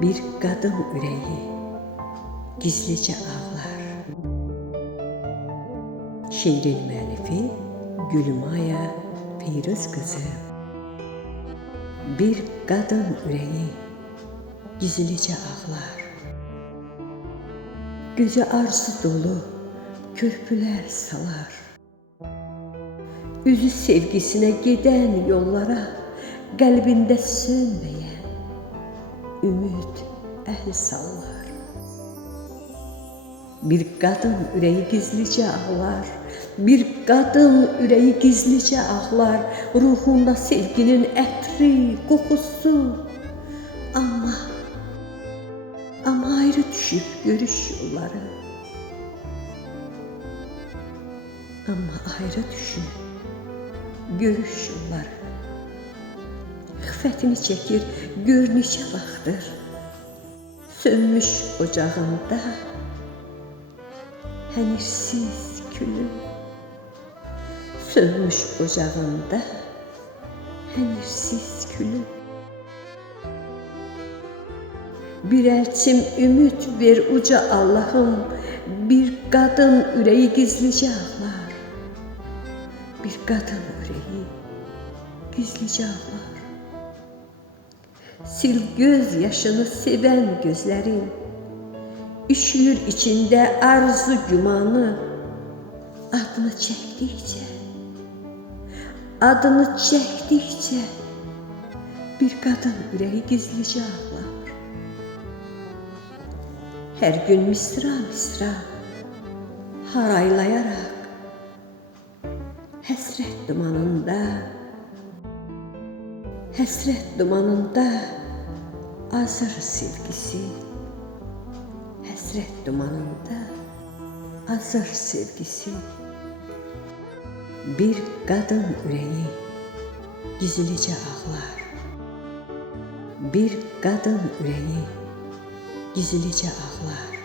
Bir qadın ürəyi gizlicə ağlar. Şeirin müəllifi Gülmaya Firuz qızı. Bir qadın ürəyi gizlicə ağlar. Gözü arzu dolu körpülər salar. Üzü sevgisinə gedən yollara qəlbində sönməyən ümid əl sallar. Bir qadın ürəyi gizlicə ağlar. Bir qadın ürəyi gizlicə ağlar. Ruhunda sevginin ətri, qoxusu. Amma ayrı düşüb görüş yolları. Amma ayrı düşüb görüş yolları. Xiffətini çəkir, gör neçə vaxtdır. Sönmüş ocağında hənirsiz külüm. Sönmüş ocağında hənirsiz külüm. Bir əlçim ümid ver uca Allahım. Bir qadın ürəyi gizlicə ağlar. Bir qadın ürəyi gizlicə ağlar. Sil göz yaşını sevən gözlərin. Üşüyür içində arzu gümanı. Adını çəkdikcə bir qadın ürəyi gizlicə ağlar. Hər gün misra haraylayaraq həsrət dumanında azır sevgisi. Həsrət dumanında azır sevgisi. Bir qadın ürəyi gizlicə ağlar. Bir qadın ürəyi gizlicə ağlar.